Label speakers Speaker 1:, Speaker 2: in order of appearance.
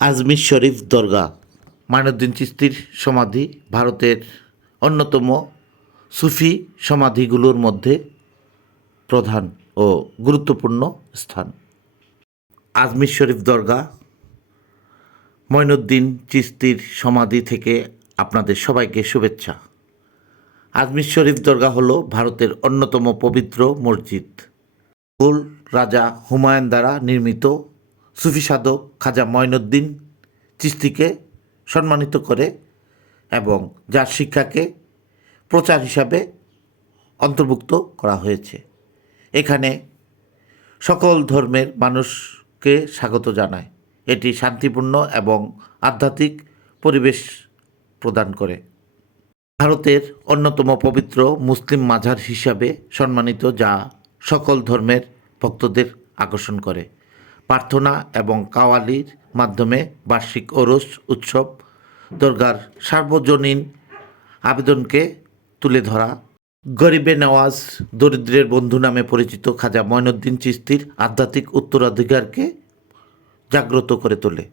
Speaker 1: আজমির শরীফ দরগা। মাইনুদ্দিন চিস্তির সমাধি ভারতের অন্যতম সুফি সমাধিগুলোর মধ্যে প্রধান ও গুরুত্বপূর্ণ স্থান। আজমির শরীফ দরগা মঈনুদ্দিন চিস্তির সমাধি থেকে আপনাদের সবাইকে শুভেচ্ছা। আজমির শরীফ দরগা হলো ভারতের অন্যতম পবিত্র মসজিদ। মুঘল রাজা হুমায়ুন দ্বারা নির্মিত সুফি সাধক খাজা ময়নুদ্দিন চিস্তিকে সম্মানিত করে এবং যার শিক্ষাকে প্রচার হিসাবে অন্তর্ভুক্ত করা হয়েছে। এখানে সকল ধর্মের মানুষকে স্বাগত জানায়। এটি শান্তিপূর্ণ এবং আধ্যাত্মিক পরিবেশ প্রদান করে। ভারতের অন্যতম পবিত্র মুসলিম মাঝার হিসাবে সম্মানিত যা সকল ধর্মের ভক্তদের আকর্ষণ করে। প্রার্থনা এবং কাওয়ালির মাধ্যমে বার্ষিক ওরস উৎসব দরগার সার্বজনীন আবেদনকে তুলে ধরা। গরিবে নওয়াজ দরিদ্রের বন্ধু নামে পরিচিত খাজা ময়নুদ্দিন চিস্তির আধ্যাত্মিক উত্তরাধিকারকে জাগ্রত করে তোলে।